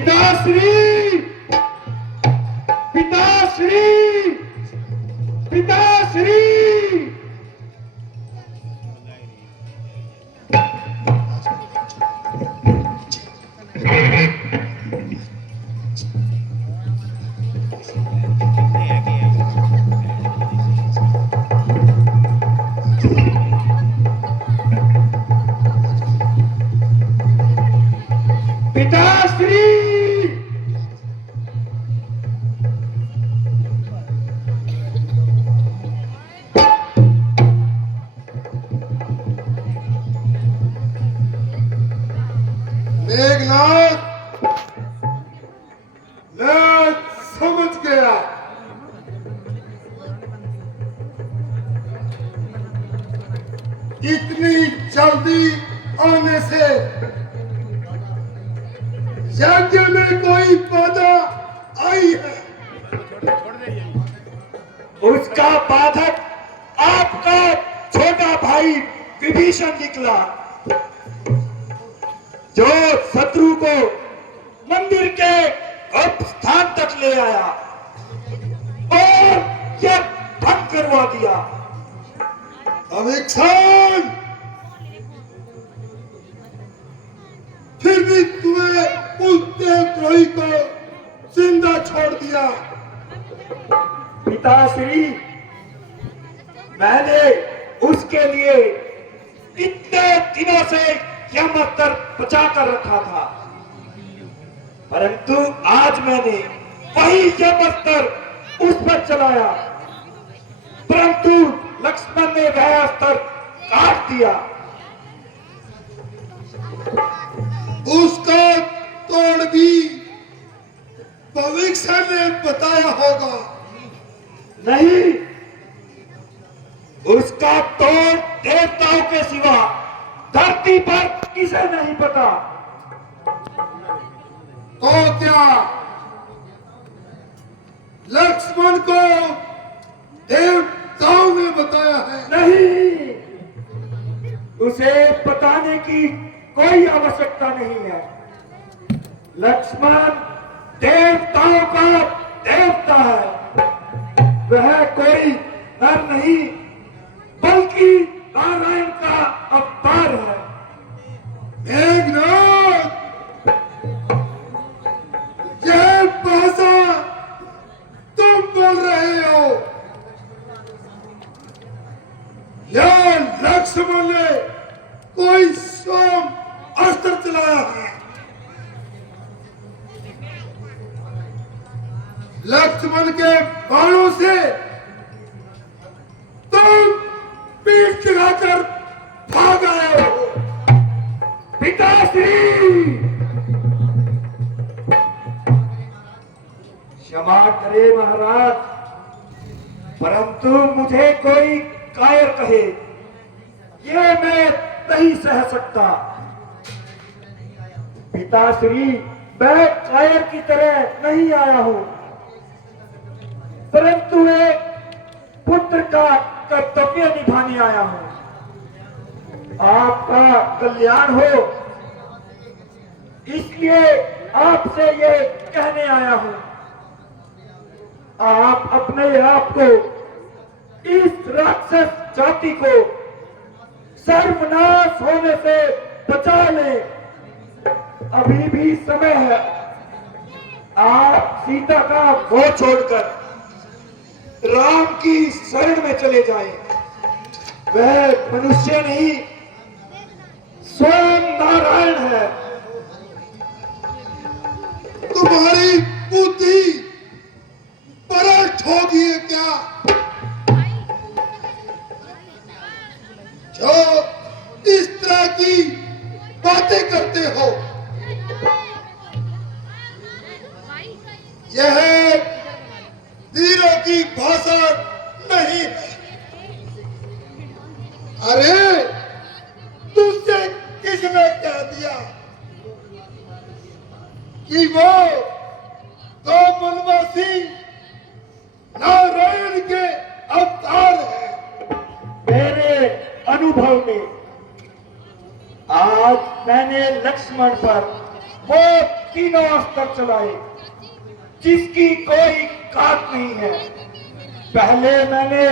पिताश्री, पिताश्री, पिताश्री। पिताश्री, मेघनाथ, मैं समझ गया। इतनी जल्दी आने से यज्ञ में कोई बाधा आई है। उसका बाधक आपका छोटा भाई विभीषण निकला, जो शत्रु को मंदिर के उप स्थान तक ले आया और यह भंग करवा दिया। अभिक्षण, फिर भी तुम्हें उस देवद्रोही को जिंदा छोड़ दिया। पिताश्री, मैंने उसके लिए इतने दिनों से यमस्त्र बचा कर रखा था, परंतु आज मैंने वही यमस्त्र उस पर चलाया, परंतु लक्ष्मण ने वह अस्त्र काट दिया। उसका तोड़ भी भविष्य ने बताया होगा। नहीं, उसका तोड़ देवताओं के सिवा धरती पर किसे नहीं पता। तो क्या लक्ष्मण को देवताओं ने बताया है? नहीं, उसे बताने की कोई आवश्यकता नहीं है। लक्ष्मण देवताओं का देवता है, वह कोई नर नहीं बल्कि नारायण का अवतार है। मेघनाथ, यह भाषा तुम बोल रहे हो या लक्ष्मण ने कोई सोम अस्त्र चलाया है? लक्ष्मण के बाणों से तुम पीठ दिखाकर भाग आए हो। पिताश्री, क्षमा करे महाराज, परंतु मुझे कोई कायर कहे ये मैं नहीं सह सकता। पिताश्री, मैं कायर की तरह नहीं आया हूं, परंतु एक पुत्र का कर्तव्य निभाने आया हूं। आपका कल्याण हो, इसलिए आपसे ये कहने आया हूं। आप अपने आप को, इस राक्षस जाति को सर्वनाश होने से बचा लें। अभी भी समय है। आप सीता का मोह छोड़कर राम की शरण में चले जाएं। वह मनुष्य नहीं, स्वयं नारायण है। तुम्हारी बुद्धि परख होगी क्या? जो इस तरह की बातें करते हो, यह वीरों की भाषा नहीं है। अरे, तुझसे किसने कह दिया कि वो तो वनवासी नारायण के अवतार है? मेरे अनुभव में आज मैंने लक्ष्मण पर बहुत तीनों अस्त्र चलाए जिसकी कोई काट नहीं है। पहले मैंने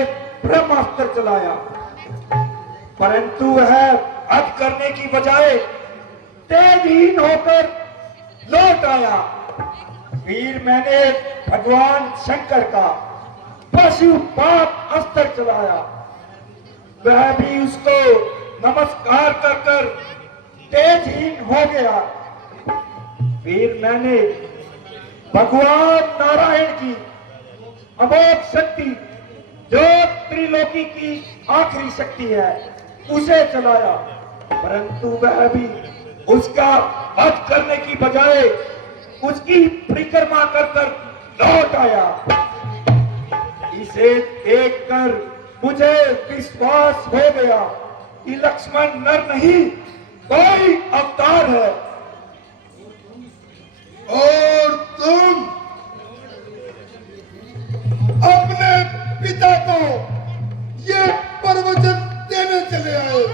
ब्रह्मास्त्र चलाया, परंतु वह हद करने की बजाय तेजहीन होकर लौट आया। फिर मैंने भगवान शंकर का पशुपात अस्त्र चलाया, वह भी उसको नमस्कार कर कर तेजहीन हो गया। फिर मैंने भगवान नारायण की अमोघ शक्ति, जो त्रिलोकी की आखिरी शक्ति है, उसे चलाया, परंतु वह भी उसका वध करने की बजाय उसकी परिक्रमा कर कर लौट आया। इसे देखकर मुझे विश्वास हो गया कि लक्ष्मण नर नहीं, कोई अवतार है। और तुम अपने पिता को ये प्रवचन देने चले आए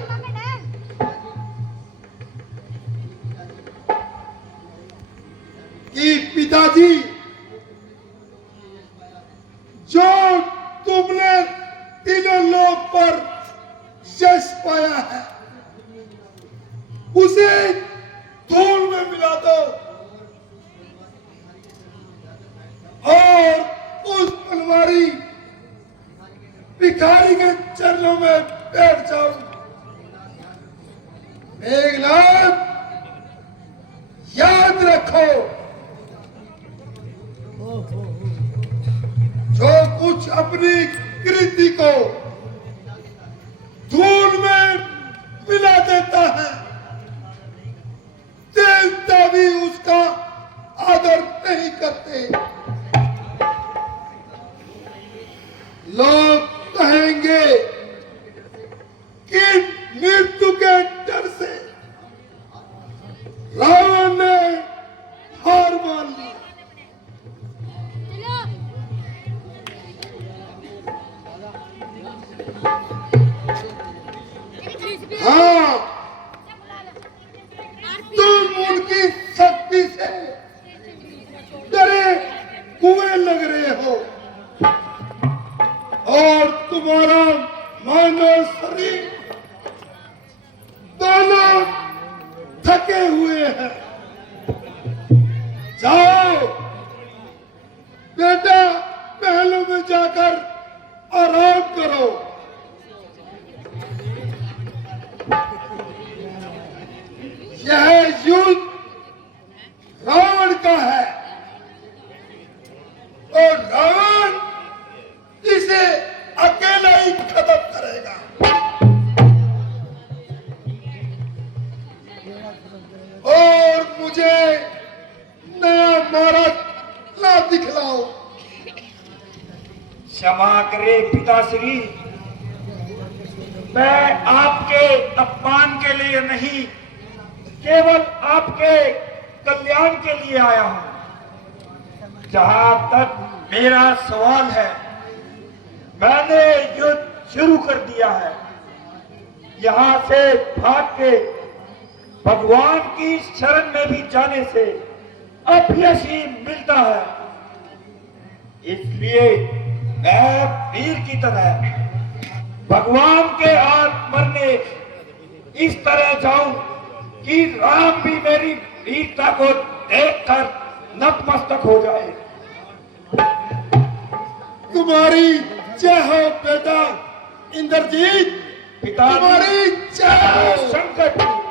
कि पिताजी, जो तुमने तीनों लोक पर यश पाया है उसे धूल में मिला दो और उस बनवारी भिखारी के चरणों में बैठ जाओ। मेघनाथ, याद रखो, जो कुछ अपनी कृति को धूल में मिला देता है, देवता भी उसका आदर नहीं करते। लोग कहेंगे कि मृत्यु के डर से रावण ने हार मान ली। हाँ, तुम उनकी शक्ति से डरे हुए लग रहे हो और तुम्हारा मन और शरीर दोनों थके हुए हैं। जाओ बेटा, महलों में जाकर आराम करो। यह युद्ध रावण का है और रावण इसे अकेला ही खत्म करेगा। और मुझे नया महाराज ला दिखलाओ। क्षमा करे पिताश्री, मैं आपके अपमान के लिए नहीं, केवल आपके कल्याण के लिए आया हूं। जहां तक मेरा सवाल है, मैंने युद्ध शुरू कर दिया है। यहां से भाग के भगवान की शरण में भी जाने से अपयश ही मिलता है। इसलिए मैं वीर की तरह भगवान के हाथ मरने इस तरह जाऊं कि राम भी मेरी वीरता को देखकर नतमस्तक हो जाए। तुम्हारी जय हो बेटा इंद्रजीत, पिता तुम्हारी जय हो। शंकर जी।